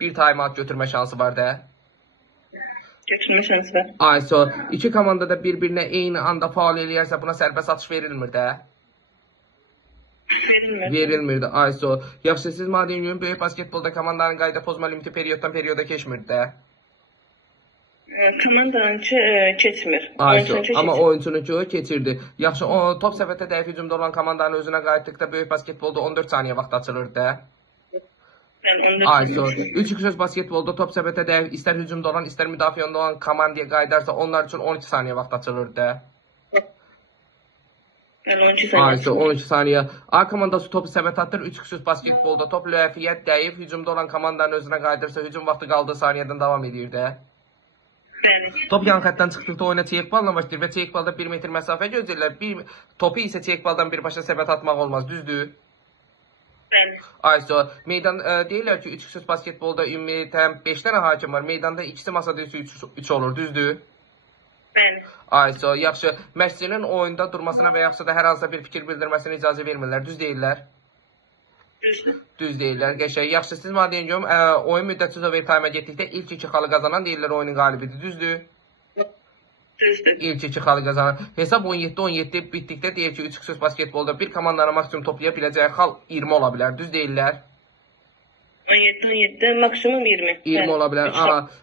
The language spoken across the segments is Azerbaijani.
Bir timeout götürme şansı var da. Götürme şansı var. Ayso, iki komanda da bir-birinə eyni anda faul eləyərsə buna sərbəst atış verilmir də. Verilmir. Verilmirdi Ayso. Yaxşı, siz madem gün böyük basketbolda komandanın qayda pozma limiti perioddan perioda keçmirdi də. Komandanınki keçmir. Ayso, amma oyuncununki keçirdi. Yaxşı, o top səfətə dəyib hücumda olan komandanın özünə qayıtdıqda böyük basketbolda 14 saniyə vaxt açılır da. Ayso, 3x basketbolda top səbətə dəyib istər hücumda olan, istər müdafiəndə olan komandaya qayıdarsa onlar üçün 12 saniyə vaxt açılır da. 12 saniyə. Ayso, 12 saniyə. A komandası topu səbət atır, 3x basketbolda top lüəfiyyət dəyib hücumda olan komandanın özünə qayıdırsa hücum vaxtı qaldığı saniyədən davam edir də. Top yan xətdən çıxdıqda oyuna çeyik balla başlayır və çeyik balda 1 metr məsafə gözləyirlər. Topu isə çeyik baldan birbaşa səbət atmaq olmaz, düzdür? Ayso, meydan deyirlər ki 3x basketbolda ümumiyyətən 5 dənə hakim var. Meydanda ikisi masada 3 olur, düzdür? Ayso, yaxşı. Məşqçinin oyunda durmasına və yaxşı da hər hansısa bir fikir bildirməsinə icazə vermirlər, düz deyirlər? Düz deyirlər, qəşəng. Yaxşı, siz mənə deyin görüm, oyun müddətsiz overtime-a getdikdə ilk 2 xalı qazanan deyirlər oyunun qalibidir, düzdür? İlk 2 xalı qazanan. Hesab 17-17 bitdikdə deyir ki 3x basketbolda bir komandana maksimum toplaya biləcəyi xal 20 ola bilər, düz deyirlər? 17-17 maksimum 20. 20 ola bilər.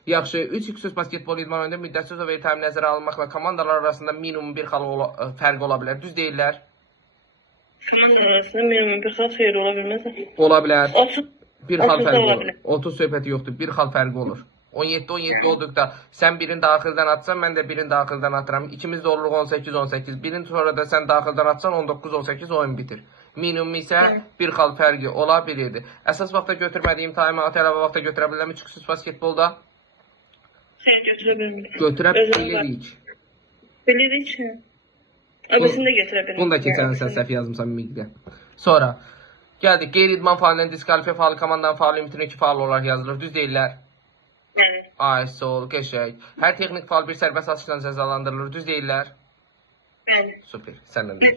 Yaxşı, 3x basketbol idman oyunda müddətsiz overtime nəzərə alınmaqla komandalar arasında minimum bir xal fərq ola bilər, düz deyirlər? Komandalar arasında minimum bir xal xeyri ola bilməz. Ola bilər. 30 bir xal fərqi olur. 30 söhbəti yoxdur, bir xal fərqi olur. 17-17 olduqda sən birini daxildən atsan, mən də birini daxildən atıram. İkimiz də oluruq 18-18. Birini sonra da sən daxildən atsan 19-18 oyun bitir. Minimum isə bir xal fərqi ola bilirdi. Əsas vaxtda götürmədiyim timeout əlavə vaxtda götürə bilərəm 3x basketbolda? Xeyr, götürə bilmirik. Götürə bilirik. Bilirik. Abisini də götürə bilmirik. Bunu da keçən sən səhv yazmısan miqdə. Sonra gəldik. Qeyri-idman faulindən diskalifiyə faulı komandanın faul limitinin 2 faul olaraq yazılır. Düz deyirlər? Ayso, qəşəng. Hər texnik faul bir sərbəst atışla cəzalandırılır. Düz deyirlər? Bəli. Super. Səndən deyil.